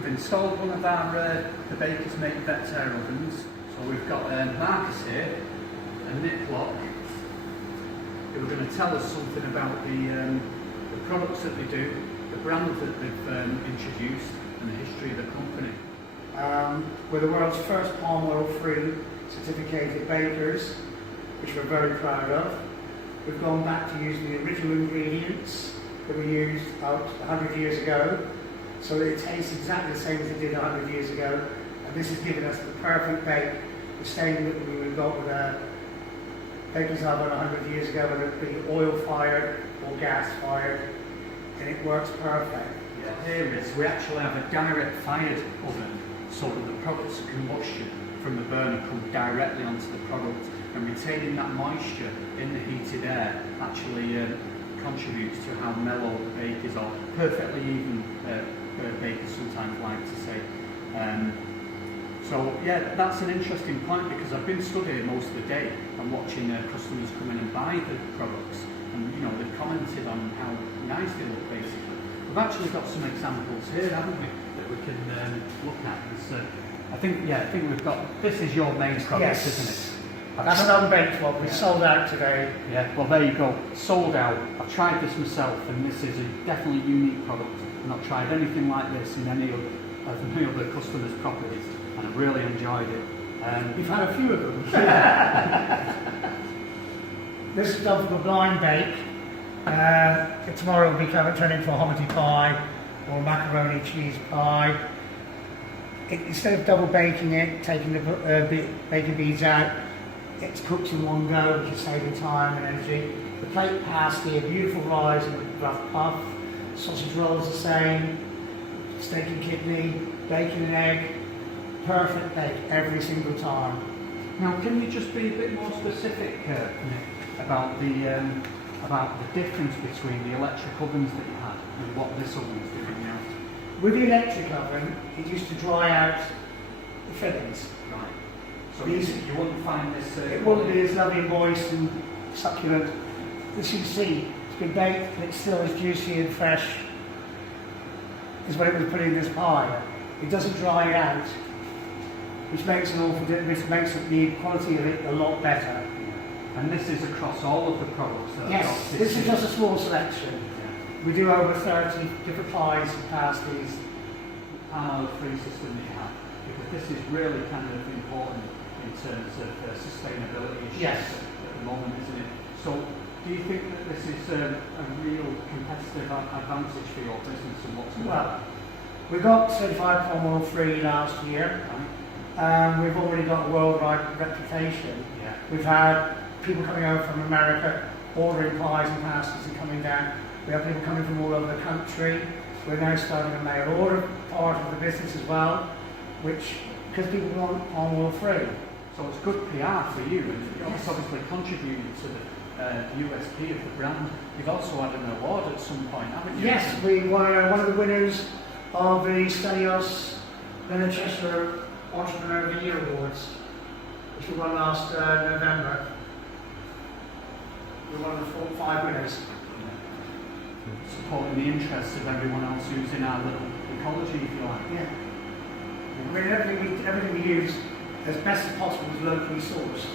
we've installed one of our the Baker's Make Vectair ovens. So we've got Marcus here and Nick Lock, who are going to tell us something about the products that they do, the brand that they've introduced, and the history of the company. We're the world's first palm oil-free certificated bakers, which we're very proud of. We've gone back to using the original ingredients that we used out 100 years ago, so that it tastes exactly the same as it did 100 years ago. And this has given us the perfect bake, the same that we would have got with a baker's oven 100 years ago, whether it be oil-fired or gas-fired, and it works perfect. Yeah, here is, we actually have a direct fired oven, so that the products of combustion from the burner come directly onto the product, and retaining that moisture in the heated air actually contributes to how mellow the bake is, or perfectly even, bakers sometimes like to say. So yeah, that's an interesting point, because I've been stood here most of the day and watching customers come in and buy the products, and you know, they've commented on how nice they look basically. We've actually got some examples here, haven't we, that we can look at. I think we've got, this is your main product, yes, isn't it? That's an unbaked one. We sold out today. Yeah, well there you go, sold out. I've tried this myself, and this is a definitely unique product. I've not tried anything like this in any of my other customers' properties, and I've really enjoyed it. You've had a few of them. This is done from a blind bake. Tomorrow will be turned into a hominy pie or a macaroni cheese pie. Instead of double baking it, taking the baking beads out, it's cooked in one go, which is saving time and energy. The plate pasty, a beautiful rise and rough puff. Sausage rolls the same. Steak and kidney, bacon and egg. Perfect bake every single time. Now, can you just be a bit more specific, Nick, about the difference between the electric ovens that you had and what this oven is doing now? With the electric oven, it used to dry out the fillings. Right. So you wouldn't find this... it wouldn't be as lovely, moist and succulent. As you can see, it's been baked, but it's still as juicy and fresh as when it was put in this pie. It doesn't dry it out, which makes an awful difference, which makes the quality of it a lot better. And this is across all of the products that yes, I've got. This is just a small selection. Yeah. We do over 30 different pies and pasties. Palm oil-free system that you have, because this is really kind of important in terms of sustainability issues at the moment, isn't it? So, do you think that this is a real competitive advantage for your business and what's going on? Well, we got certified palm oil-free last year. We've already got a worldwide reputation. Yeah. We've had people coming over from America ordering pies and pasties and coming down. We have people coming from all over the country. We're now starting a mail order part of the business as well, which, because people want palm oil free. So it's good PR for you, and it's obviously contributed to the USP of the brand. You've also had an award at some point, haven't you? Yes, we were one of the winners of the Stelios Leonard Cheshire Entrepreneur of the Year Awards, which we won last November. We were one of the 5 winners. Supporting the interests of everyone else who's in our little ecology, if you like. Yeah. I mean, everything we use as best as possible is locally sourced.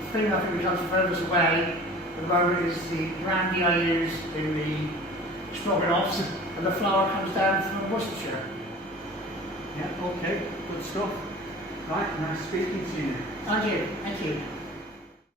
The thing I think which comes furthest away at the moment is the brandy I use in the stroganoffs, and the flour comes down from Worcestershire. Yeah, okay, good stuff. Right, nice speaking to you. Thank you.